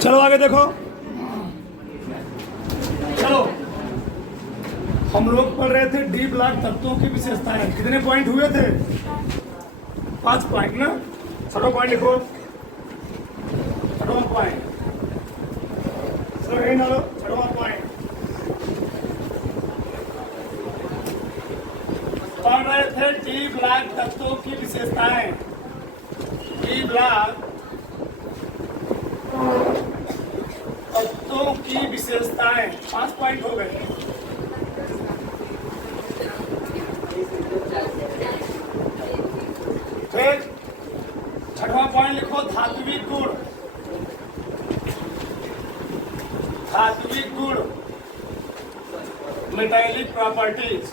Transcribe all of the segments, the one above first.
चलो आगे देखो। चलो हम लोग पढ़ रहे थे डी ब्लॉक तत्वों की विशेषताएं। कितने पॉइंट हुए थे? 5 पॉइंट ना। छठवां पॉइंट लिखो। छठवां पॉइंट सही ना लो। छठवां पॉइंट पढ़ रहे थे डी ब्लॉक तत्वों की विशेषताएं। डी ब्लॉक तत्वों की विशेषताएं 5 पॉइंट हो गए। फिर छठवां पॉइंट लिखो धात्विक गुण। धात्विक गुण मेटालिक प्रॉपर्टीज।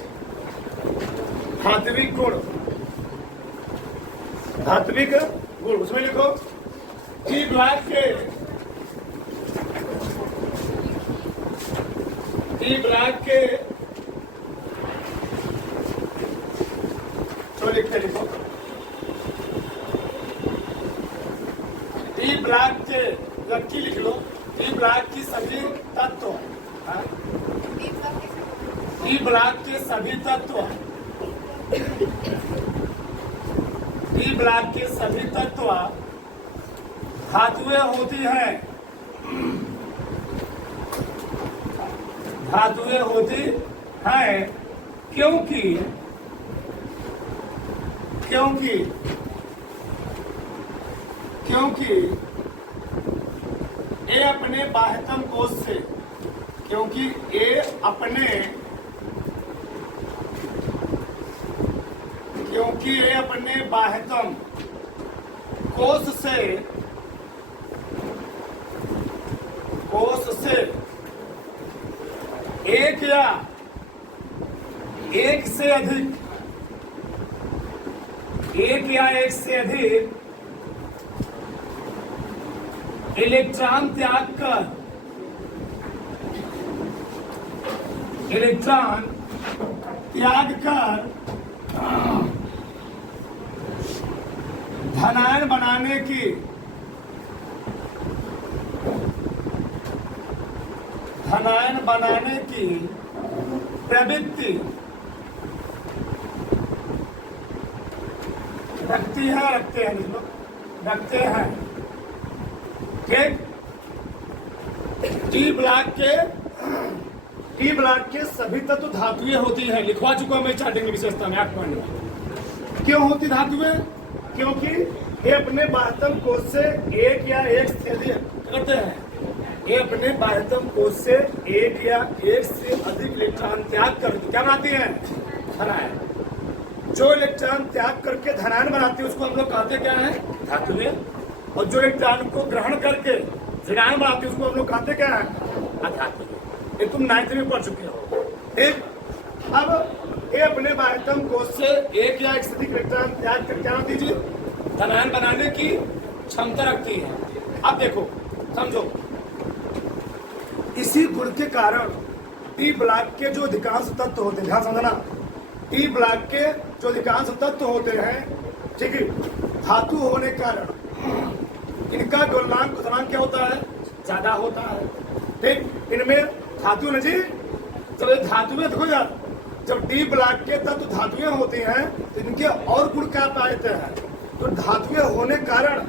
धात्विक गुण, धात्विक गुण उसमें लिखो डी ब्लॉक के तो लिखते लिखो डी ब्लॉक के लक्की लिख लो। डी ब्लॉक की सभी तत्व, डी ब्लॉक के सभी तत्व, डी ब्लॉक के सभी तत्व धातुएं होती हैं। धातुएं होती हैं क्योंकि ये अपने बाह्यतम कोश से, क्योंकि ये अपने बाह्यतम कोश से एक या एक से अधिक इलेक्ट्रॉन त्याग कर धनायन बनाने की प्रवृत्ति रखते हैं। ठीक। डी ब्लॉक के सभी तत्व धातुएं होती हैं। लिखवा चुका मैं स्टार्टिंग में विशेषता में 8 पॉइंट में। क्यों होती धातुएं? क्योंकि ये अपने बाह्यतम कोश से एक या एक से अधिक करते हैं। ये अपने बाह्यतम कोश से एक या एक से अधिक इलेक्ट्रॉन त्याग कर क्या बनाती हैं? धनायन। जो इलेक्ट्रॉन त्याग करके धनायन बनाती है उसको हम लोग कहते क्या है? धातुएं। और जो इलेक्ट्रॉन को ग्रहण करके ऋणायन बनाती है उसको हम लोग कहते क्या है? अधातुएं। ये तुम 9th में पढ़ चुके हो। ठीक। अब ये अपने बाह्यतम कोश से एक या एक से अधिक इलेक्ट्रॉन त्याग कर क्या दीजिए? धनायन बनाने की क्षमता रखती है। अब देखो समझो, इसी गुण के कारण डी ब्लॉक के जो अधिकांश तत्व होते हैं, ध्यान समझना, डी ब्लॉक के जो अधिकांश तत्व होते हैं, ठीक है, धातु होने के कारण इनका गलनांक क्या होता है? ज्यादा होता है। ठीक। इनमें धातु न जी, चलो धातुएं देखो यार, जब डी ब्लॉक के तत्व धातुएं होती हैं तो इनके और गुण क्या पाते हैं? तो धातुएं होने के कारण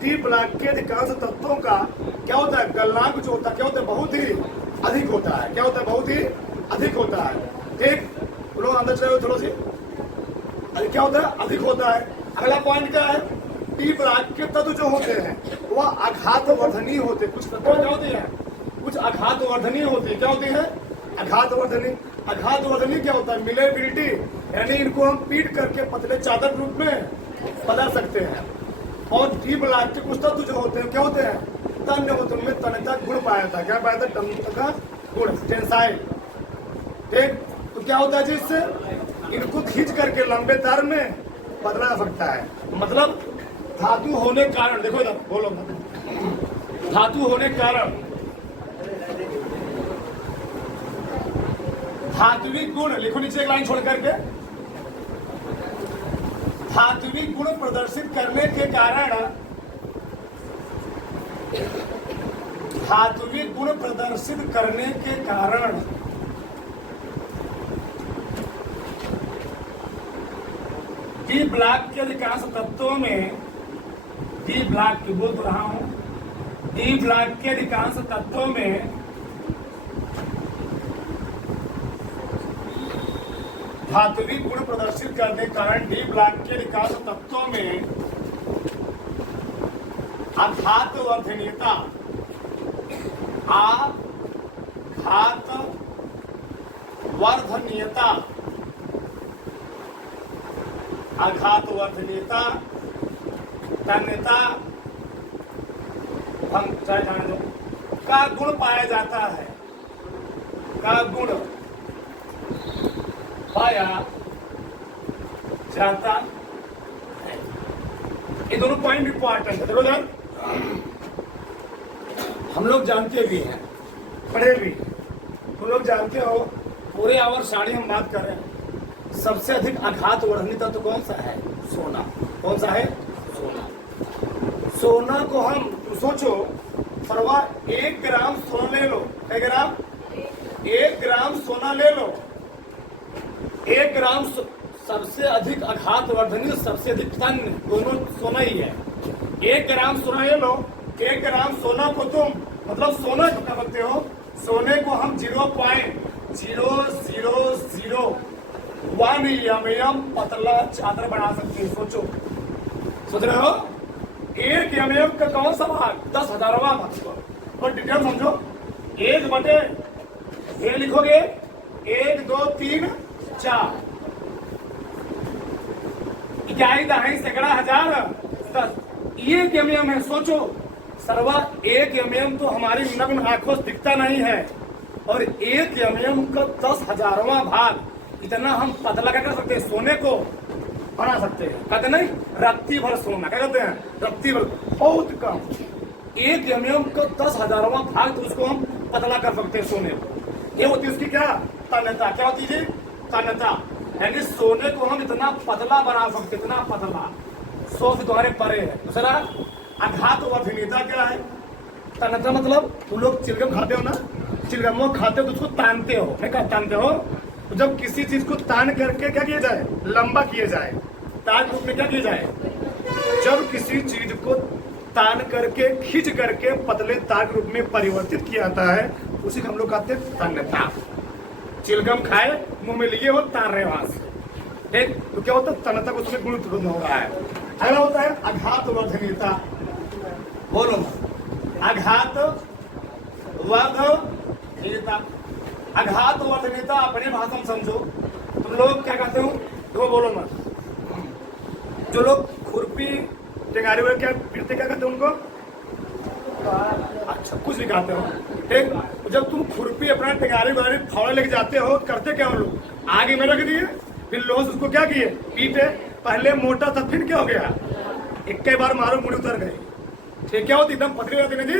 डी ब्लॉक के अधिकांश तत्वों का क्या होता है? गलनांक जो होता है क्या होता है? बहुत ही अधिक होता है। क्या होता है? बहुत ही अधिक होता है। ठीक। लोग अंदर चले थोड़ा सी, अरे क्या होता है? अधिक होता है। अगला पॉइंट क्या है? डी ब्लॉक के तत्व जो होते हैं वह आघातवर्धनीय होते हैं। कुछ तत्व क्या होती है? कुछ आघातवर्धनीय होती है। क्या होती है? आघातवर्धनीय क्या होता है? मिलेबिलिटी, यानी इनको हम पीट करके पतले चादर रूप में बदल सकते हैं। और डी ब्लॉक के कुछ तत्व जो होते हैं क्या होते हैं? तन्य होते हैं। उनमें तन्यता गुण पाया था। क्या पाया था? तन्यता गुण, टेंसाइल। ठीक। तो क्या होता है जिससे इनको खींच करके लंबे तार में बदला जा सकता है। मतलब धातु होने के कारण, देखो इधर बोलो, धातु होने के कारण धात्विक गुण लिखो नीचे एक लाइन छोड़ करके। धात्विक गुण प्रदर्शित करने के कारण धात्विक गुण प्रदर्शित करने के कारण डी ब्लॉक के अधिकांश तत्वों में, डी ब्लॉक की बोल रहा हूं, डी ब्लॉक के अधिकांश तत्वों में धात्विक गुण प्रदर्शित करने के कारण डी ब्लॉक के अधिकांश तत्वों में आघात वर्धनीयता, आघात वर्धनीयता, आघात वर्धनीयता, तन्यता का गुण पाया जाता है, का गुण पाया जाता है। ये दोनों पॉइंट इंपॉर्टेंट है। देखो यार, हम लोग जानते भी हैं, पढ़े भी, तुम लोग जानते हो, पूरे आवर साड़ी हम बात कर रहे हैं। सबसे अधिक आघात वर्धनी तत्व कौन सा है? सोना। कौन सा है? सोना। सोना को हम सोचो, परवा 1 ग्राम सोना ले लो, क्या ग्राम? 1 ग्राम सोना ले लो, 1 ग्राम सबसे अधिक आघात वर्धनी, सबसे अधिक टन, दोनों सोना ही है। 1 ग्राम सोना ले लो, 1 ग्राम सोना को तुम मतलब सोना जो कर सकते हो, सोने को हम 0.0001 mm पतला चादर बना सकते हैं। सोचो, सोच रहे हो? 1 mm का कौन सा भाग? 10,000वां भाग। और डिटेल समझो, 1 बटे ये लिखोगे 1 2 3 4, इकाई दहाई सैकड़ा हजार 10, 1 mm है। सोचो सर्वा 1 mm तो हमारी नग्न आंखों से दिखता नहीं है, और 1 mm का 10,000वां भाग इतना हम पतला क्या कर सकते हैं? सोने को बना सकते हैं। कहते नहीं, रत्ती भर सोना, क्या कहते हैं? रत्ती भर, बहुत कम। 1 mm का 10,000वां भाग तो उसको हम पतला कर सकते हैं सोने को। ये होती है उसकी क्या? तन्यता। क्या होती है? तन्यता। यानी सोने को हम इतना पतला बना सकते, इतना पतला, 100 से तुम्हारे परे है। दूसरा आघात वर्धनीयता क्या है? तन्यता मतलब तुम लोग चिलगम खाते हो ना, चिलगम खाते हो तो उसको तानते हो, क्या तानते हो? तो जब किसी चीज को तान करके क्या किया जाए? लंबा किया जाए, तान रूप में क्या किया जाए? जब किसी चीज को तान करके खींच करके पतले ताग रूप में परिवर्तित किया जाता है, उसी को हम लोग कहते हैं तन्यता। चिलगम खाए, मुंह में लिए हो, तार रहे वहां से, ठीक? तो क्या होता है? तन्यता को उसमें गुण उत्पन्न हो रहा है। अगला होता है आघात वर्धनीयता। बोलो, आघात वर्धनीयता। आघात वर्धनीयता अपने भाषा में समझो। तुम लोग क्या कहते हो? तो बोलो मत। जो लोग खुरपी टेंगारी हुए क्या पीटते, क्या कहते हो उनको? अच्छा, कुछ भी कहते हो, ठीक? जब तुम खुरपी अपना टेंगारी वाली फावड़ा लेके जाते हो, करते क्या हो लोग? आगे में रख दिए, फिर लोग उसको क्या किए? पीटे। पहले मोटा था, फिर क्या हो गया? एक बार मारो, मुड़ी उतर गई, ठीक? क्या होती? एकदम पतली रहती ना जी,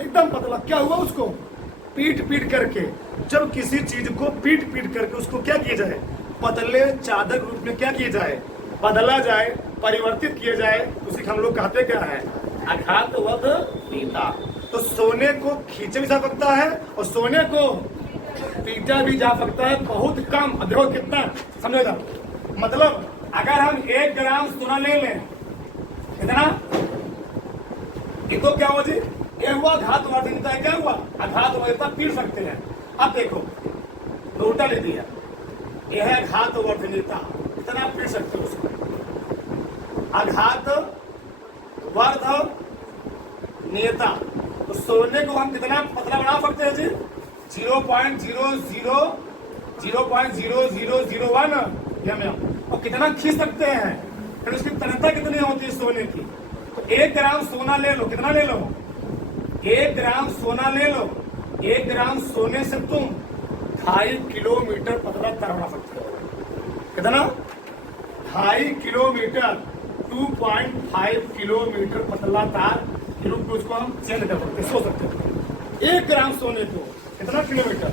एकदम पतला। क्या हुआ? उसको पीट पीट करके, जब किसी चीज को पीट पीट करके उसको क्या किया जाए? पतले चादर रूप में क्या किया जाए? बदला जाए, परिवर्तित किया जाए, उसी हम लोग कहते क्या है? आघात वर्धनीयता। तो सोने को खींचा भी जा सकता है और सोने को पीटा भी जा सकता है, बहुत कम। अब देखो कितना, समझेगा? मतलब अगर हम 1 ग्राम सोना ले लें, कितना? ये तो क्या हुआ जी? ये हुआ आघात वर्धनीयता। क्या हुआ? आघात वर्धनीयता पीट सकते हैं। अब देखो, तो उल्टा ले दिया, यह है आघात वर्धनीयता, इतना पीट सकते हो उसको। आघात वर्धनीयता, तो सोने को हम कितना पतला बना सकते हैं जी? 0.0001 mm। और कितना खींच सकते हैं? फिर उसकी तन्यता कितनी होती है सोने की? तो 1 ग्राम सोना ले लो, कितना ले लो? 1 ग्राम सोना ले लो, 1 ग्राम सोने से तुम 2.5 किलोमीटर पतला तार बना सकते हो। कितना? 2.5 किलोमीटर, 2.5 किलोमीटर पतला तार के रूप में उसको हम चेंज कर सकते, सो सकते हो। 1 ग्राम सोने को कितना किलोमीटर?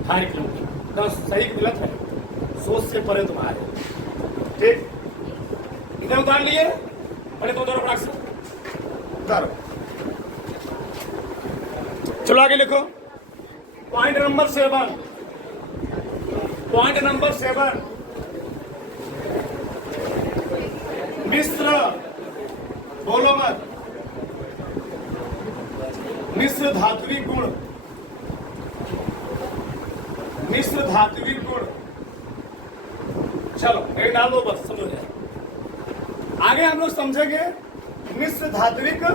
2.5 किलोमीटर। तो सही गलत है, सोच से परे तुम्हारे, ठीक? इधर उतार लिए, पहले तो उतारो, उतारो। चलो आगे लिखो। पॉइंट नंबर 7, पॉइंट नंबर 7, मिश्र, बोलो मत, मिश्र धात्विक गुण, मिश्र धात्विक गुण। चलो एक डाल दो बस, समझ जाए। आगे हम लोग समझेंगे मिश्र धात्विक गुण।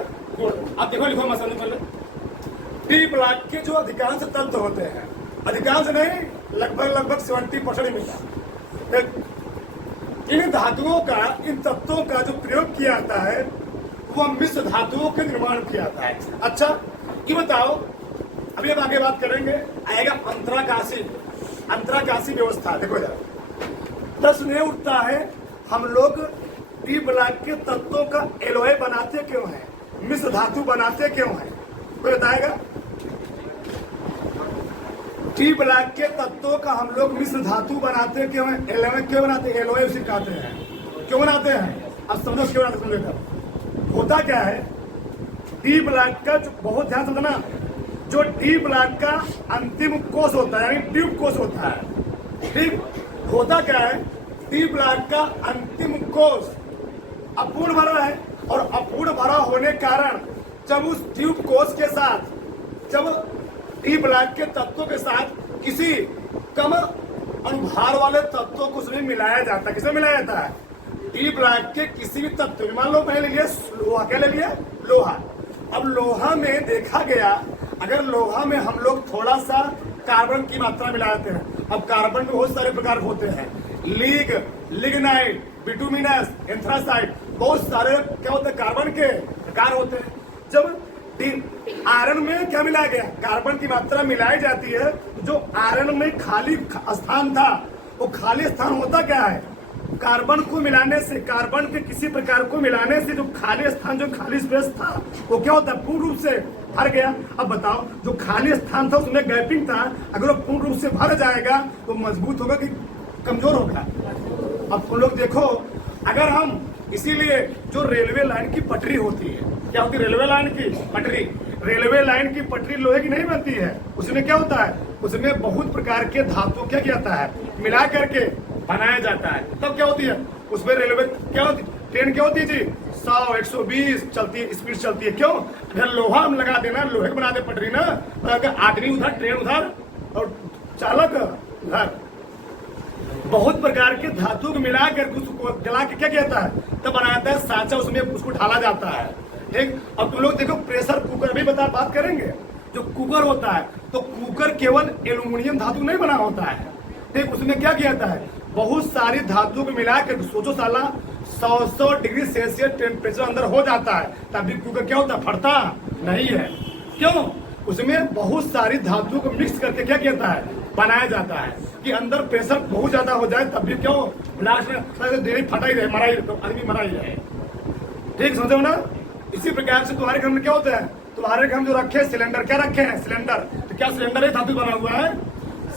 अब देखो लिखो मसले पहले। टी ब्लॉक के जो अधिकांश तत्व होते हैं, अधिकांश नहीं, लगभग 70% मिलता, इन धातुओं का, इन तत्वों का जो प्रयोग किया जाता है वह मिश्र धातुओं के निर्माण किया जाता है। अच्छा ये बताओ, अभी हम आगे बात करेंगे, आएगा अंतराकाशी, अंतराकाशी व्यवस्था। देखो जरा, प्रश्न ये उठता है, हम लोग टी ब्लॉक के तत्वों का एलॉय बनाते क्यों हैं, मिश्र धातु बनाते क्यों हैं, कोई बताएगा? टी ब्लॉक के तत्वों का हम लोग मिश्र धातु बनाते क्यों हैं, एलॉय क्यों बनाते हैं, एलॉय उसे कहते हैं, क्यों बनाते हैं? अब समझो क्यों बनाते, समझो। होता क्या है, टी ब्लॉक का बहुत ध्यान से समझना, जो टी ब्लॉक का अंतिम कोष होता है, यानी ट्यूब कोष होता है, ठीक? होता क्या है, टी ब्लॉक का अंतिम कोष अपूर्ण भरा है, और अपूर्ण भरा होने कारण जब उस ट्यूब कोष के साथ, जब टी ब्लॉक के तत्वों के साथ किसी कम अनुभार वाले तत्वों को उसमें मिलाया जाता है, किसमें मिलाया जाता है? टी ब्लॉक के किसी भी तत्व में। मान लो पहले ले लिया लोहा, क्या ले लिया? लोहा। अब लोहा में देखा गया, अगर लोहा में हम लोग थोड़ा सा कार्बन की मात्रा मिलाते हैं, अब कार्बन में बहुत सारे प्रकार होते हैं, लीग, लिग्नाइट, बिटुमिनस, एंथ्रासाइट, बहुत सारे क्या होते हैं, कार्बन के प्रकार होते हैं। जब आयरन में क्या मिलाया गया, कार्बन की मात्रा मिलाई जाती है, जो आयरन में खाली स्थान था, वो खाली स्थान होता क्या है, कार्बन को मिलाने से, कार्बन के किसी प्रकार को मिलाने से जो खाली स्थान, जो खाली स्पेस था, वो क्या होता है, पूर्ण रूप से भर गया। अब बताओ, जो खाली स्थान था उसमें गैपिंग था, अगर वो पूर्ण रूप से भर जाएगा तो मजबूत होगा कि कमजोर होगा? अब तुम लोग देखो, अगर हम, इसीलिए जो रेलवे लाइन की पटरी होती है, क्या होती है रेलवे लाइन की पटरी, रेलवे लाइन की पटरी लोहे की नहीं बनती है, उसमें क्या होता है, उसमें बहुत प्रकार के धातु क्या किया जाता है, मिला करके बनाया जाता है, तब क्या होती है उसमें रेलवे क्या होती, ट्रेन क्या होती है जी, 100 120 चलती है, स्पीड चलती है। क्यों? फिर लोहा हम लगा देना, लोहे बना दे पटरी ना, तो आदमी उधर, ट्रेन उधर और चालक उधर, बहुत प्रकार के धातु को मिला कर उसको गला के क्या कहता है, तब बनाता है सांचा, उसमें उसको ढाला जाता है, ठीक? अब तुम लोग देखो प्रेशर कुकर भी बात करेंगे, जो कुकर होता है, तो कुकर केवल एल्यूमिनियम धातु नहीं बना होता है, ठीक? उसमें क्या किया जाता है, बहुत सारी धातुओं को मिलाकर, सोचो साला 100 डिग्री सेल्सियस टेम्परेचर अंदर हो जाता है, तभी कुकर क्या होता है, फटता नहीं है। क्यों? उसमें बहुत सारी धातुओं को मिक्स करके क्या कहता है, बनाया जाता है, कि अंदर प्रेशर बहुत ज्यादा हो जाए, तब भी क्यों लास्ट में देरी फटा ही रहे, मरा ही, तो आदमी मरा ही रहे, ठीक? समझो ना? इसी प्रकार से तुम्हारे घर में क्या होता है, तुम्हारे घर में जो रखे सिलेंडर, क्या रखे हैं, सिलेंडर, तो क्या सिलेंडर ही धातु बना हुआ है?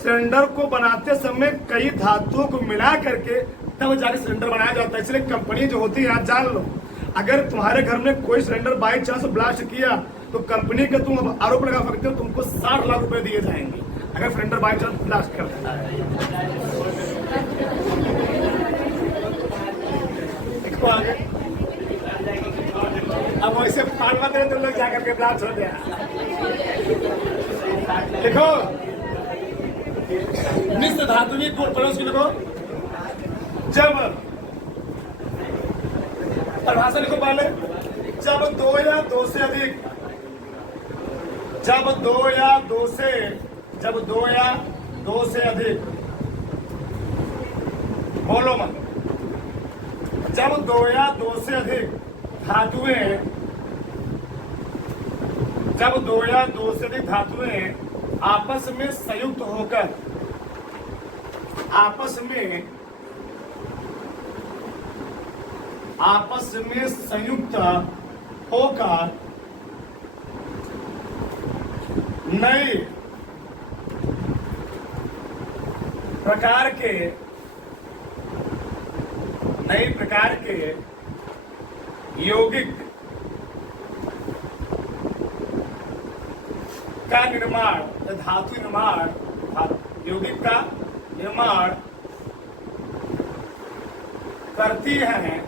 सिलेंडर को बनाते समय कई धातुओं को मिला करके तब जाके सिलेंडर बनाया जाता है। इसलिए कंपनी जो होती है, आप जान लो, अगर तुम्हारे घर में कोई सिलेंडर बाई चांस ब्लास्ट किया तो कंपनी का तुम आरोप लगा सकते हो, तुमको 60 लाख रुपए दिए जाएंगे अगर सिलेंडर बाई चांस ब्लास्ट कर देता है। अब वैसे पानवा दे तो लोग जाकर के ब्लास्ट हो गया। देखो मिश्र धातुविक गुण पड़ोस की लिखो, जब परिभाषा लिखो पहले, जब 2 या 2 से अधिक, जब 2 या 2 से अधिक, बोलो मत, जब 2 या 2 से अधिक धातुएं, जब 2 या 2 से अधिक धातुएं आपस में संयुक्त होकर, आपस में संयुक्त होकर नए प्रकार के यौगिक का निर्माण, धातु निर्माण, यौगिक का निर्माण करती हैं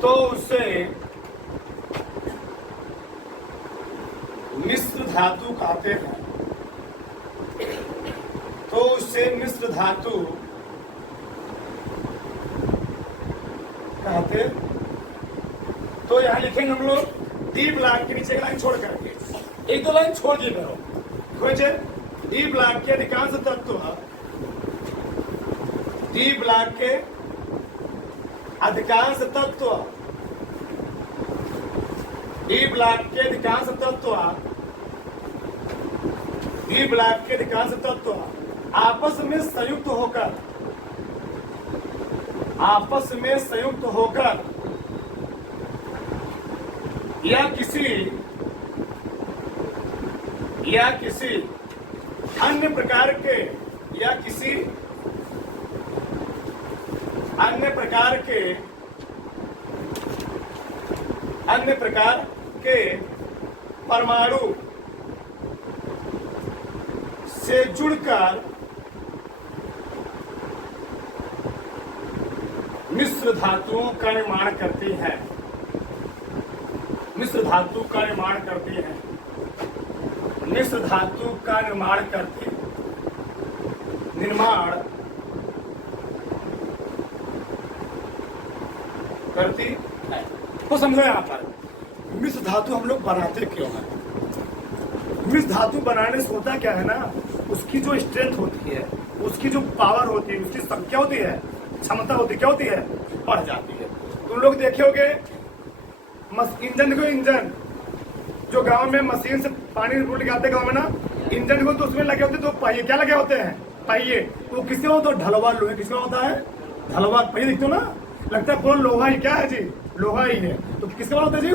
तो उसे मिश्र धातु कहते हैं। तो उसे मिश्र धातु कहते। तो यहां लिखेंगे हम लोग डी ब्लॉक के नीचे लाइन छोड़ करके, एक दो लाइन छोड़ दिए करो। डी ब्लॉक के अधिकांश तत्व, डी ब्लॉक के अधिकांश तत्व, डी ब्लॉक के अधिकांश तत्व, डी ब्लॉक के अधिकांश तत्व आपस में संयुक्त होकर, आपस में संयुक्त होकर या किसी अन्य प्रकार के, या किसी अन्य प्रकार के परमाणु से जुड़कर मिश्र धातुओं का निर्माण करती है, मिश्र धातु का निर्माण करती है, मिश्र धातु का निर्माण करती है। तो समझो यहां पर मिश्र धातु हम लोग बनाते क्यों हैं? मिश्र धातु बनाने से होता क्या है ना, उसकी जो स्ट्रेंथ होती है, उसकी जो पावर होती है, उसकी संख्या होती है, क्षमता होती है, क्या होती है, बढ़ जाती है। तुम लोग देखे होगे इंजन को, इंजन जो गांव में मशीन से पानी निकालते गांव में ना, इंजन को तो उसमें लगे होते, तो पहिए क्या लगे होते हैं, पहिए। तो किसका होता है, ढलवा लोहे, किसका होता है, ढलवा पहिए। देखते हो ना, लगता है पूरा लोहा ही, क्या है जी, लोहा ही है। तो किसका होता है जी,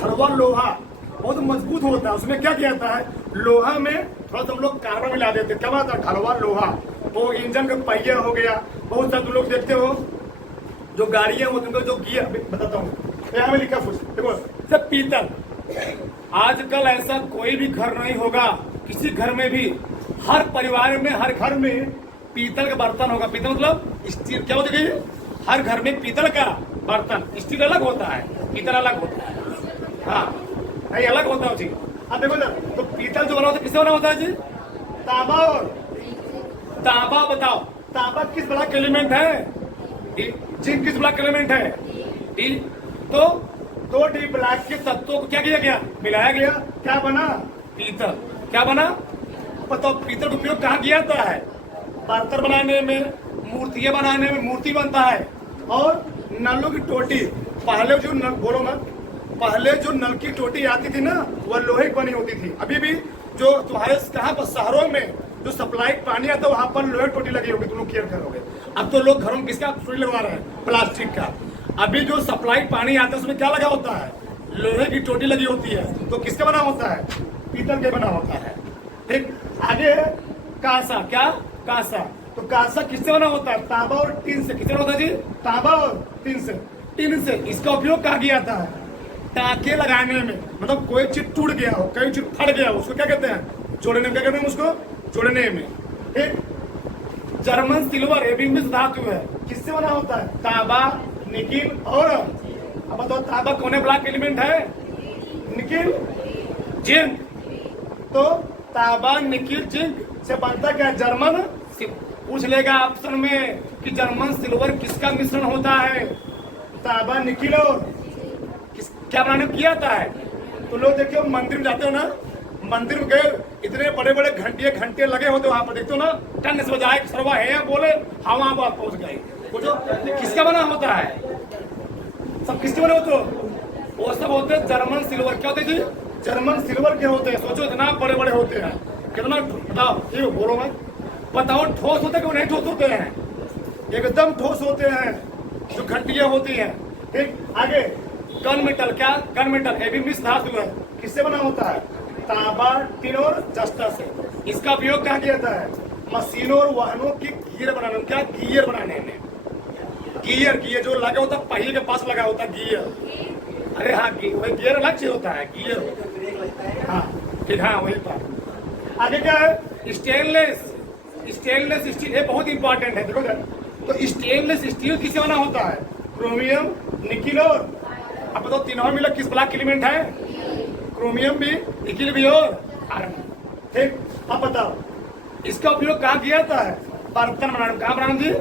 ढलवा लोहा बहुत मजबूत होता है। उसमें क्या किया जाता है, लोहा में थोड़ा सा हम लोग कार्बन मिला देते, क्या बात है, ढलवा लोहा। वो इंजन का पहिया हो गया। बहुत सारे तुम लोग देखते हो जो गाड़ियां होती हैं, जो गियर, बताता हूँ यहाँ में लिखा कुछ, देखो सब पीतल। आजकल ऐसा कोई भी घर नहीं होगा, किसी घर में भी, हर परिवार में, हर घर में पीतल का बर्तन होगा। पीतल मतलब स्टील, क्या होता है, हर घर में पीतल का बर्तन। स्टील अलग होता है, पीतल अलग होता है, हाँ नहीं अलग होता है जी। अब देखो ना, तो पीतल जो बना होता है किससे बना होता है जी, तांबा। और तांबा बताओ, तांबा किस ब्लॉक एलिमेंट है, जिंक किस ब्लॉक एलिमेंट है, डी। तो दो डी ब्लॉक के तत्वों को क्या किया गया, मिलाया गया, क्या बना, पीतल। क्या बना बताओ, पीतल का उपयोग कहाँ किया जाता है, बर्तन बनाने में, मूर्तियां बनाने में, मूर्ति बनता है। और नलों की टोटी, पहले जो नल, बोलो मत, पहले जो नल की टोटी आती थी ना, वह लोहे की बनी होती थी। अभी भी जो तुम्हारे कहाँ पर शहरों में जो सप्लाई पानी आता है, वहां पर लोहे की टोटी लगी होगी, तुम लोग केयर करोगे। अब तो लोग घरों में किसका टोटी लगवा रहे हैं, प्लास्टिक का। अभी जो सप्लाई पानी आता है उसमें क्या लगा होता है, लोहे की टोटी लगी होती है। तो किसका बना होता है, पीतल के बना होता है। ठीक, आगे कांसा, क्या, कांसा। तो कांसा किससे बना होता है, तांबा और टीन से। किससे होता है जी, तांबा और टीन से। टीन से इसका उपयोग कहाँ किया जाता है, टाँके लगाने में। मतलब कोई चीज टूट गया हो, कोई चीज फट गया हो, उसको क्या कहते हैं, जोड़ने में। क्या कहते हैं उसको, जोड़ने में। ठीक, जर्मन सिल्वर, ये भी मिश्र धातु है। किससे बना होता है, तांबा, निकिल और, अब बताओ तांबा कौन ब्लॉक एलिमेंट है, निकिल, जिंक। तो तांबा, निकिल, जिंक से बनता क्या, जर्मन। पूछ लेगा ऑप्शन में कि जर्मन सिल्वर किसका मिश्रण होता है, तांबा, निकिल और क्या बनाने किया जाता है। तो लोग देखियो मंदिर में जाते हो ना, मंदिर में गए, इतने बड़े बड़े घंटे लगे होते, वहां पर देखते हो ना, टन से बजाए सरवा है, बोले हाँ वहां पर पहुंच गए। पूछो किसका बना होता है, सब किसके बने होते हो, वो सब होते हैं जर्मन सिल्वर। क्या होते हैं जी, जर्मन सिल्वर के होते हैं। सोचो इतना बड़े बड़े होते हैं, कितना, बताओ ये बोलो मत, बताओ ठोस होते हैं कि नहीं ठोस होते हैं, एकदम ठोस होते हैं जो घंटियां होती हैं। ठीक, आगे गन मेटल, क्या, गन मेटल, ये भी मिश्र धातु है। किससे बना होता है, तांबा, टिन और जस्ता से। इसका उपयोग क्या किया जाता है, मशीनों और वाहनों की गियर बनाने में। क्या, गियर बनाने में। गियर जो लगा होता है पहिए के पास लगा होता है, गियर। अरे हाँ, वही गियर अलग चीज होता है, गियर। हाँ ठीक, हाँ वही बात। आगे क्या है? स्टेनलेस। स्टेनलेस स्टील, ये बहुत इंपॉर्टेंट है। देखो तो स्टेनलेस स्टील किसे बना होता है? क्रोमियम, निकिल और अब बताओ तीनों मिला किस ब्लॉक एलिमेंट है? क्रोमियम भी, निकिल भी और आयरन। ठीक, अब बताओ इसका उपयोग कहाँ किया जाता है? बर्तन बनाने। कहाँ बनाने थी?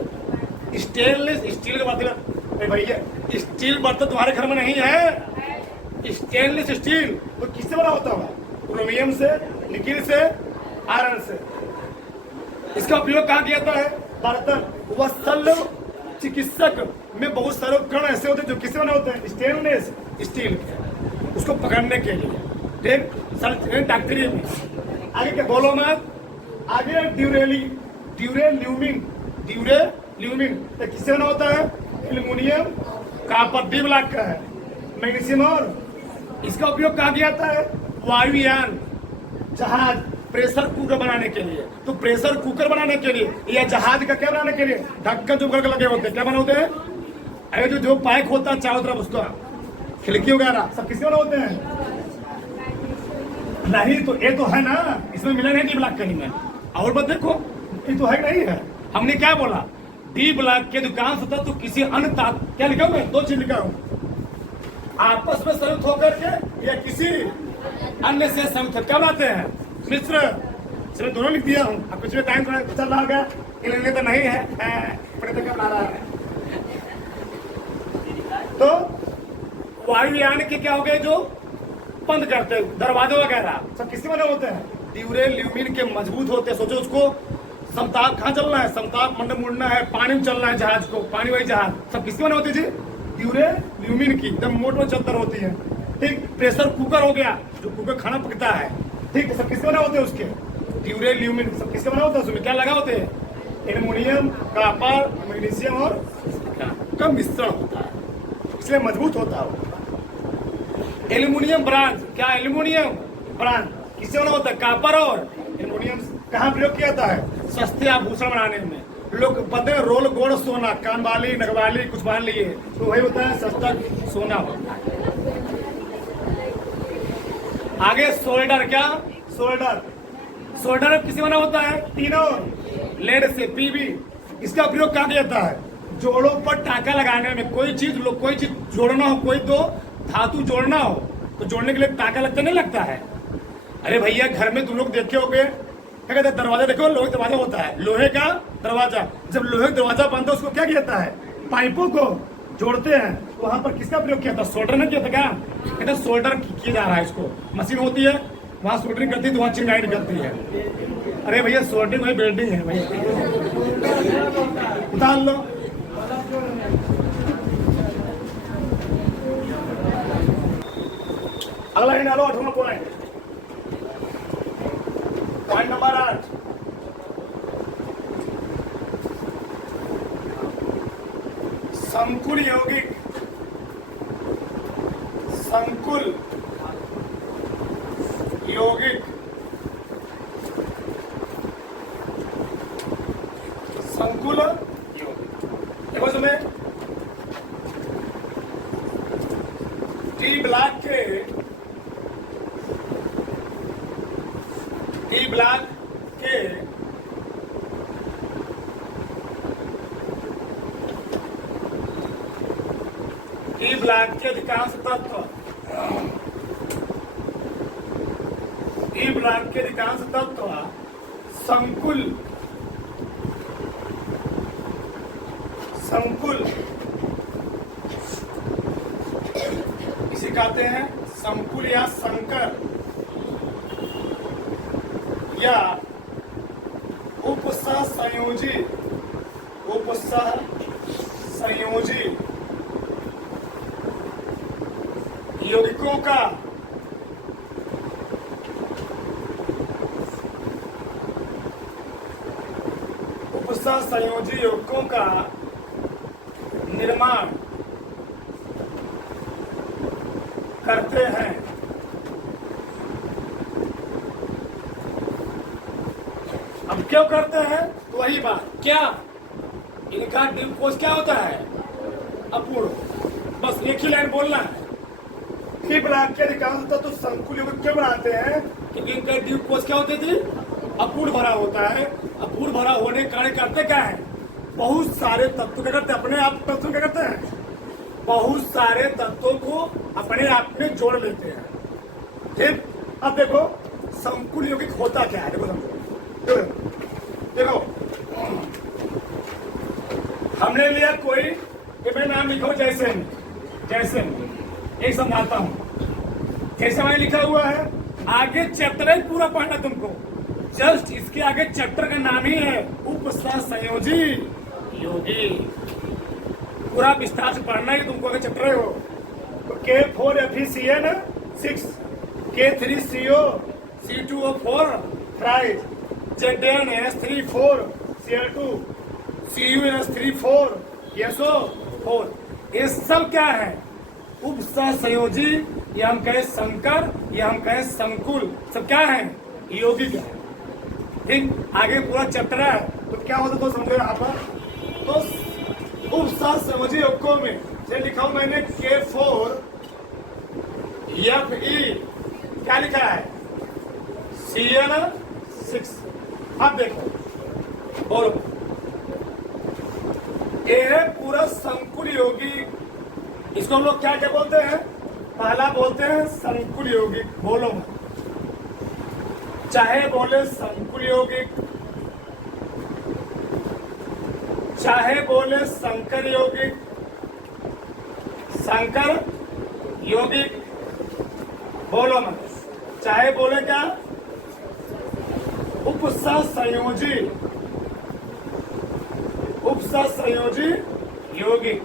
स्टेनलेस स्टील के बर्तन। भैया स्टील बर्तन तुम्हारे घर में नहीं है। स्टेनलेस स्टील तो किससे बना होता होगा? क्रोमियम से, निकिल से, आयरन से। इसका उपयोग कहाँ किया जाता है? बर्तन व शल्य चिकित्सक में बहुत सारे उपकरण ऐसे होते हैं जो किससे बने होते हैं? स्टेनलेस स्टील के, उसको पकड़ने के लिए। ठीक, डॉक्टरी में। आगे क्या बोलो मत। आगे ड्यूरेल्यूमिन। ड्यूरेल्यूमिन तो किससे बना होता है? एल्युमिनियम, कॉपर, डी ब्लॉक का है। मैग्नीशियम और इसका उपयोग कहाँ किया जाता है? वायुयान, जहाज, प्रेशर कुकर बनाने के लिए। तो प्रेशर कुकर बनाने के लिए या जहाज का क्या बनाने के लिए? ढक्कन जो करके लगे होते हैं, क्या बने होते हैं? अरे जो पैक होता है चारों तरफ उसका, खिड़की वगैरह सब किसके बने होते हैं? नहीं तो ये तो है ना, इसमें मिला नहीं डी ब्लॉक कहीं में। और बात देखो, ये तो है नहीं है। हमने क्या बोला? डी ब्लॉक के दुकान से तो किसी अन्य क्या लिखा हुआ है? दो चीज लिखा हूं, आपस में संयुक्त होकर के या किसी अन्य से संयुक्त क्या बनाते हैं? मिश्र। चलो दोनों लिख दिया हूं। अब पिछले टाइम चल रहा होगा इन्हें तो नहीं है, तो क्या बना रहा है? तो वायुयान के क्या हो गए? जो बंद करते हैं दरवाजे वगैरह सब किसके बने होते हैं? ड्यूरेल्यूमिन के, मजबूत होते हैं। सोचो उसको समताप कहाँ चलना है? समताप मंडल मुड़ना है, पानी में चलना है जहाज को, पानी वाली जहाज सब किसके बने होते हैं जी? ड्यूरेल्यूमिन की, एकदम मोटर चलतर होती है। ठीक, प्रेशर कुकर हो गया जो कुकर खाना पकता है। ठीक, सब किसके बना होते हैं? उसके ड्यूरेल्यूमिन सब किसके बना होता है? उसमें क्या लगा होते हैं? एल्युमिनियम, कॉपर, मैग्नीशियम और का मिश्रण होता है, इसलिए मजबूत होता है। एल्युमिनियम ब्रांच, क्या एल्युमिनियम ब्रांच किससे बना होता है? कॉपर और एल्युमिनियम। कहाँ प्रयोग किया जाता है? सस्ते आभूषण बनाने में। लोग बदे रोल गोल्ड सोना, कानवाली, नगवाली कुछ बांध लिए तो वही होता है सस्ता सोना होता है। आगे सोल्डर, क्या सोल्डर? सोल्डर किससे बना होता है? तीनों लेड से, पीबी। इसका प्रयोग कहाँ किया जाता है? जोड़ों पर टाका लगाने में। कोई चीज जोड़ना हो, कोई तो धातु जोड़ना हो तो जोड़ने के लिए टाका लगता नहीं लगता है? अरे भैया घर में तुम लोग देखे होंगे, क्या कहते हैं? दरवाजा देखो, लोहे का दरवाजा होता है, लोहे का दरवाजा। जब लोहे का दरवाजा बनता है उसको क्या किया जाता है? पाइपों को जोड़ते हैं। तो वहां पर किसका प्रयोग किया था? सोल्डर ने किया था। क्या कहते? सोल्डर किया जा रहा है। इसको मशीन होती है, वहां सोल्डरिंग करती है तो वहां चिंगारी निकलती है। अरे भैया सोल्डरिंग वही वेल्डिंग है भैया। उतार लो। अगला ही डालो, 8वां पॉइंट। पॉइंट नंबर 8, संकुल यौगिक। संकुल यौगिक, संकुल यौगिक। देखो तुम्हें डी ब्लॉक के अधिकांश तत्व, डी ब्लॉक के अधिकांश तत्व संकुल इसे कहते हैं संकुल या संकर या उपसंयोजी यौगिकों का उपसंयोजी यौगिकों का निर्माण करते हैं। अब क्यों करते हैं? तो वही बात, क्या इनका डिस्पोज क्या होता है? अपूर्ण। बस एक ही लाइन बोलना है, डी ब्लॉक के अधिकांश तत्व संकुल यौगिक क्यों बनाते हैं? क्योंकि इनका डी कोष क्या होते थे? अपूर्ण भरा होता है। अपूर्ण भरा होने के कारण करते क्या है? बहुत सारे तत्व क्या करते हैं? अपने आप तत्व क्या करते हैं? बहुत सारे तत्वों को अपने आप में जोड़ लेते हैं। ठीक, अब देखो संकुल यौगिक होता क्या है? देखो समझो, देखो हमने लिया कोई, ये मैं नाम लिखा जैसे जैसे एक समझाता हूं। जैसे मैंने लिखा हुआ है, आगे चैप्टर है पूरा पढ़ना तुमको। जस्ट इसके आगे चैप्टर का नाम ही है उपसंयोजी योगी। पूरा विस्तार से पढ़ना ही तुमको, अगर चैप्टर हो तो K4FeCN6, K3CO C2O4 thrice, ZnS3,4 Cl2, CuNS3,4 SO4। ये सब क्या है? उपसंयोजी, या हम कहें संकर, या हम कहें संकुल, सब क्या है? यौगिक है। ठीक, आगे पूरा चैप्टर है तो क्या होता तो समझो यहाँ पर। तो उपसंयोजी यौगिकों में जो लिखा हूं मैंने K4Fe, क्या लिखा है? CN6। अब देखो बोलो, ये है पूरा संकुल यौगिक। इसको हम लोग क्या क्या बोलते हैं? पहला बोलते हैं संकुल यौगिक। बोलो, चाहे बोले संकुल यौगिक, चाहे बोले संकर यौगिक, संकर यौगिक बोलो मत, चाहे बोले क्या? उपसंयोजी, उपसंयोजी यौगिक।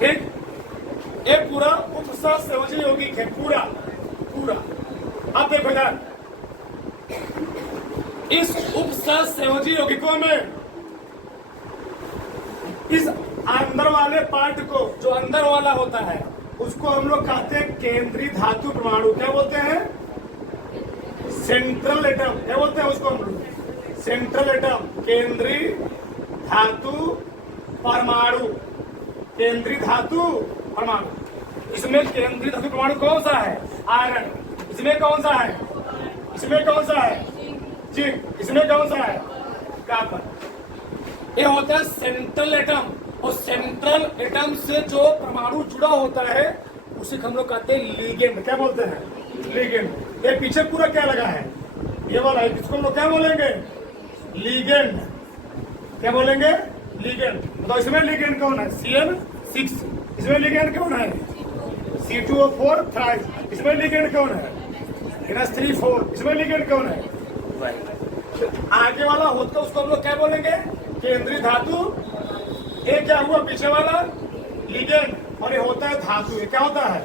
ठीक, ये पूरा उपसंयोजी यौगिक है, पूरा पूरा। अब देखो यार, इस उपसंयोजी यौगिकों में इस अंदर वाले पार्ट को, जो अंदर वाला होता है, उसको हम लोग कहते हैं केंद्रीय धातु परमाणु। क्या बोलते हैं? Central atom. क्या बोलते हैं उसको हम लोग? सेंट्रल एटम, केंद्रीय धातु परमाणु, केंद्रीय धातु परमाणु। इसमें केंद्रीय धातु परमाणु कौन सा है? आयरन। इसमें कौन सा है? इसमें कौन सा है? जिंक। इसमें कौन सा है? कॉपर। ये होता है सेंट्रल एटम, और सेंट्रल एटम से जो परमाणु जुड़ा होता है उसे हम लोग कहते हैं लिगेंड। क्या बोलते हैं? लिगेंड। ये पीछे पूरा क्या लगा है? ये वाला है, इसको हम लोग क्या बोलेंगे? लिगेंड। क्या बोलेंगे? लिगेंड। तो इसमें लिगेंड कौन है? CN6। इसमें लिगेंड कौन है? C2O4 thrice. इसमें लिगेंड कौन है? NS3,4। इसमें लिगेंड कौन है? आगे वाला होता है उसको हम लोग क्या बोलेंगे? केंद्रीय धातु। ये क्या हुआ? पीछे वाला लिगेंड, और ये होता है धातु। ये क्या होता है?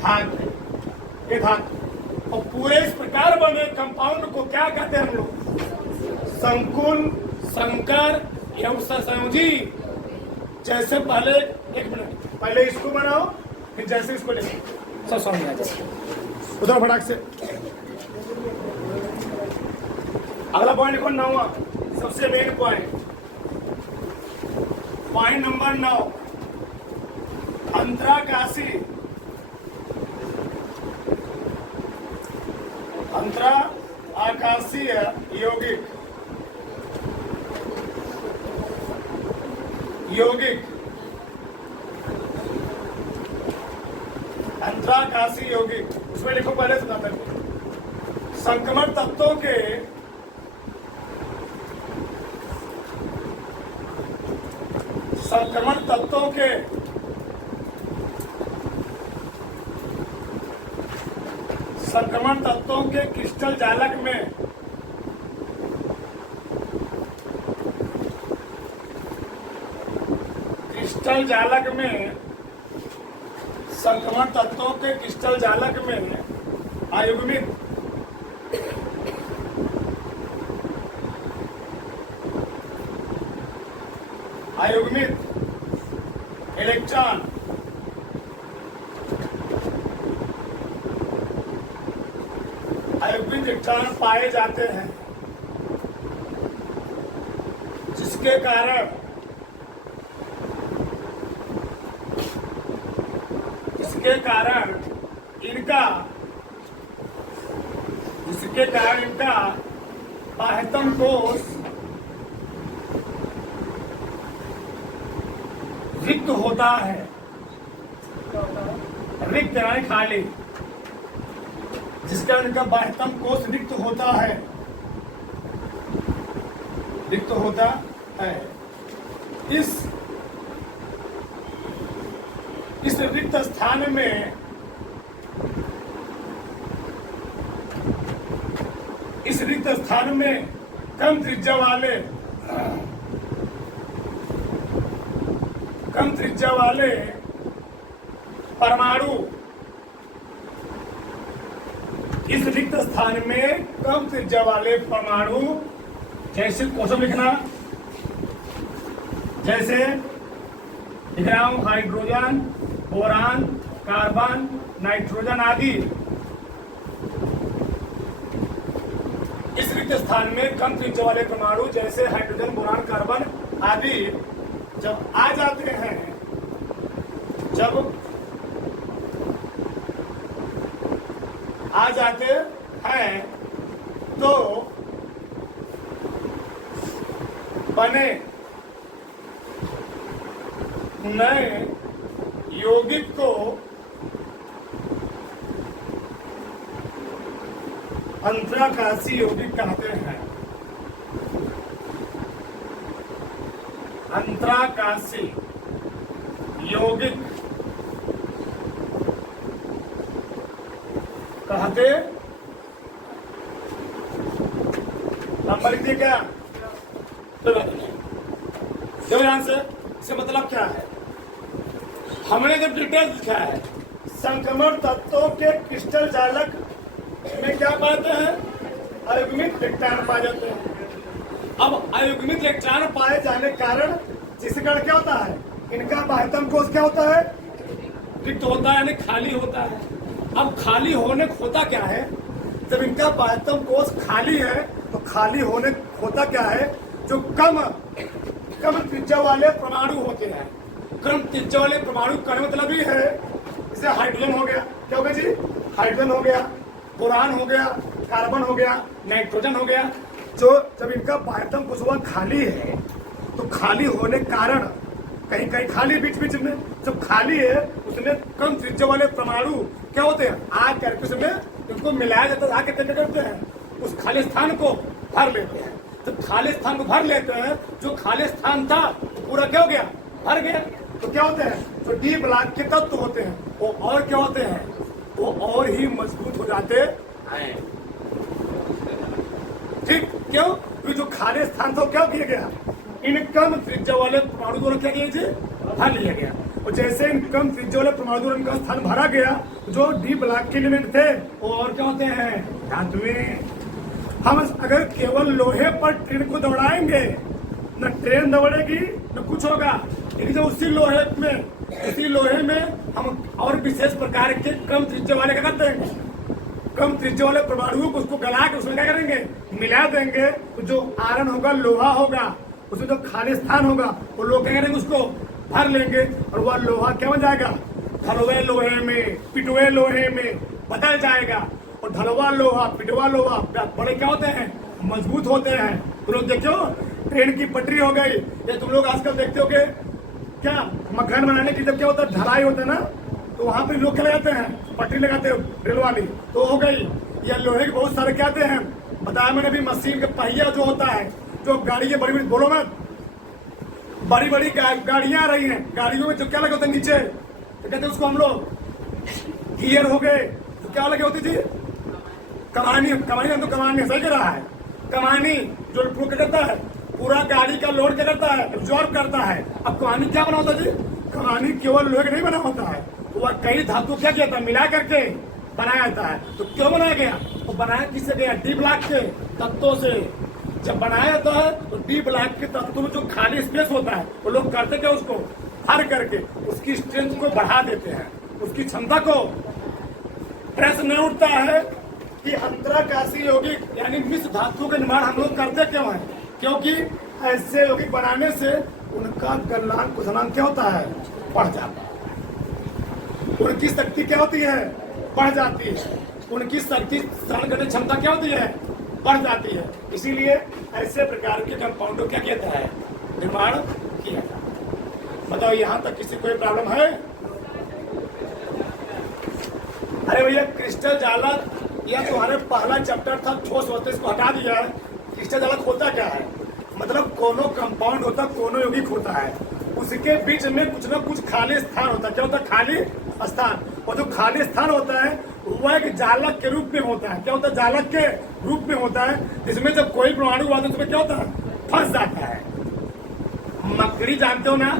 धातु। ये धातु। और पूरे इस प्रकार बने कंपाउंड को क्या कहते हैं हम लोग? संकुल, संकर या उपसंयोजी। जैसे पहले, एक मिनट, पहले इसको बनाओ, फिर जैसे इसको लिखो, सब समझ आ जाए। उधर फटाक से अगला पॉइंट लिखो, 9वां, सबसे मेन पॉइंट, पॉइंट नंबर 9, अंतराकाशी, अंतरा आकाशीय यौगिक, यौगिक, अंतराकाशीय यौगिक। उसमें लिखो, पहले सुनाते हैं, संक्रमण तत्वों के संक्रमण तत्वों के संक्रमण तत्वों के क्रिस्टल जालक में क्रिस्टल जालक में संक्रमण तत्वों के क्रिस्टल जालक में आयुग्मित इलेक्ट्रॉन इलेक्ट्रॉन पाए जाते हैं, जिसके कारण जिसके कारण इनका बाह्यतम कोष रिक्त होता है। रिक्त यानी खाली, जिसका इनका बाह्यतम कोष रिक्त होता है। इस रिक्त स्थान में कम त्रिज्या वाले परमाणु, इस रिक्त स्थान में कम त्रिज्या वाले परमाणु, जैसे क्वेश्चन लिखना, जैसे लिख रहा हूं हाइड्रोजन, बोरान, कार्बन, नाइट्रोजन आदि। इस रिक्त स्थान में कम त्रिज्या वाले परमाणु जैसे हाइड्रोजन, बोरान, कार्बन आदि जब आ जाते हैं, तो बने नए यौगिक को अंतराकाशी यौगिक कहते हैं। अंतराकाशी यौगिक कहते। नंबर लिखिए क्या? देखो ध्यान से, इसका मतलब क्या है? हमने जब डिटेल्स लिखा है, संक्रमण तत्वों के क्रिस्टल जालक में क्या पाते हैं? अयुग्मित इलेक्ट्रॉन पाए जाते हैं। अब अयुग्मित इलेक्ट्रॉन पाए जाने के कारण जिसके कारण क्या होता है? इनका बाह्यतम कोष क्या होता है? रिक्त होता है, यानी खाली होता है। अब खाली होने होता क्या है? जब इनका बाह्यतम कोष खाली है तो खाली होने होता क्या है? जो कम त्रिज्या वाले परमाणु होते हैं। कम त्रिज्या वाले परमाणु का मतलब ही है, जैसे हाइड्रोजन हो गया, क्या हो गया जी? हाइड्रोजन हो गया, बोरान हो गया, कार्बन हो गया, नाइट्रोजन हो गया। जो जब इनका बाह्यतम कोष खाली है तो खाली होने के कारण कहीं खाली बीच में जब खाली है उसमें कम त्रिज्या वाले परमाणु क्या होते हैं? आ करके उसमें इनको मिलाया जाता है, आके क्या करते हैं? उस खाली स्थान को भर लेते हैं। जब खाली स्थान को भर लेते हैं, जो खाली स्थान था तो पूरा क्या हो गया? भर गया। तो क्या होते हैं? जो डी ब्लॉक के तत्व होते हैं वो और क्या होते हैं? वो और ही मजबूत हो जाते हैं। ठीक, क्यों? क्योंकि जो खाली स्थान था क्या किया गया? इन कम त्रिज्या वाले परमाणु द्वारा क्या किया? भर लिया गया। और जैसे इन कम त्रिज्या वाले परमाणु द्वारा इनका स्थान भरा गया, जो डी ब्लॉक के एलिमेंट थे वो और क्या होते हैं? धातुएं। हम अगर केवल लोहे पर ट्रेन को दौड़ाएंगे, न ट्रेन दौड़ेगी न कुछ होगा। लेकिन जब उसी लोहे में हम और विशेष प्रकार के कम त्रिज्या वाले क्या करते हैं? कम त्रिज्या वाले परमाणुओं को उसको गला के उसमें क्या करेंगे? मिला देंगे। तो जो आयरन होगा, लोहा होगा, उसमें जो खाली स्थान होगा वो लोग क्या करेंगे? उसको भर लेंगे और वह लोहा क्या बन जाएगा? ढलवे लोहे में, पिटवे लोहे में बदल जाएगा। और ढलवा लोहा, पिटवा लोहा बड़े क्या होते हैं? मजबूत होते हैं। तुम लोग देखो, ट्रेन की पटरी हो गई, या तुम लोग आजकल देखते हो क्या मकान बनाने की जब क्या होता है? ढलाई होता है ना, तो वहां पर लोग क्या लगाते हैं? पटरी लगाते हैं रेल वाली, तो हो गई। या लोहे के बहुत सारे क्या आते हैं? बताया मैंने भी, मशीन का पहिया जो होता है, जो गाड़ी बड़ी बोलो मत, बड़ी गाड़ियां आ रही हैं, गाड़ियों में जो क्या लगे होते हैं नीचे, तो कहते हैं उसको हम लोग गियर हो गए। तो क्या लगे होती थी? कमानी हम तो कमानी सही कर रहा है। कमानी जो क्या करता है? पूरा गाड़ी का लोड क्या करता है? एब्जॉर्ब करता है। अब कमानी क्या बना होता जी? कमानी केवल लोहे का नहीं बना होता है, वह कई धातु क्या किया था? मिला करके बनाया जाता है। तो क्यों बनाया गया? वो बनाया किससे गया? डी ब्लॉक के तत्वों से। जब बनाया जाता है तो डी ब्लॉक के तत्वों में जो खाली स्पेस होता है वो लोग करते क्या? उसको भर करके उसकी स्ट्रेंथ को बढ़ा देते हैं, उसकी क्षमता को। प्रश्न नहीं उठता है कि अंतराकाशी यौगिक यानी मिश्र धातुओं का निर्माण हम लोग करते क्यों है? क्योंकि ऐसे यौगिक बनाने से उनका गलनांक कुशनांक क्या होता है? बढ़ जाता है। उनकी शक्ति क्या होती है? बढ़ जाती है। उनकी शक्ति सहन करने क्षमता क्या होती है? बढ़ जाती है। इसीलिए ऐसे प्रकार के कंपाउंडों क्या कहता है? निर्माण किया जाता है। बताओ यहां तक किसी कोई प्रॉब्लम है? अरे भैया क्रिस्टल जालक या तुम्हारे पहला चैप्टर था ठोस वस्तु, इसको हटा दिया है। क्रिस्टल जालक होता क्या है? मतलब कोनो कंपाउंड होता, कोनो यौगिक होता है, उसके बीच में कुछ ना कुछ खाली स्थान होता है। क्या होता है? खाली स्थान। और जो खाली स्थान होता है वह एक जालक के रूप में होता है। क्या होता है? जालक के रूप में होता है, जिसमें जब कोई परमाणु आता है उसमें क्या होता है? फंस जाता है। मकड़ी जानते हो ना?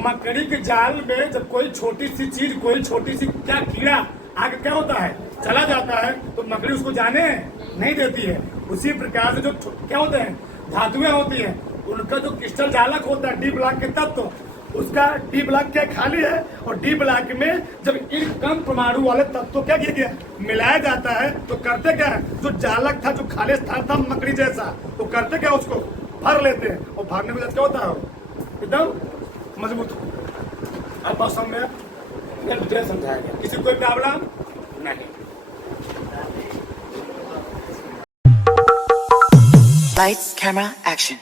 मकड़ी के जाल में जब कोई छोटी सी चीज, कोई छोटी सी क्या कीड़ा आगे क्या होता है? चला जाता है, तो मकड़ी उसको जाने नहीं देती है। उसी प्रकार से जो क्या होते हैं? धातुएं होती हैं, उनका जो क्रिस्टल जालक होता है डी ब्लॉक के तत्व, उसका डी ब्लॉक क्या खाली है, और डी ब्लॉक में जब इन कम परमाणु वाले तत्व क्या किया गया? मिलाया जाता है, तो करते क्या है? जो जालक था, जो खाली स्थान था मकड़ी जैसा, तो करते क्या? उसको भर लेते हैं, और भरने के बाद क्या होता है? एकदम मजबूत हो। अब मौसम में डिटेल समझाया गया। किसी कोई प्रॉब्लम नहीं? Lights, camera, action.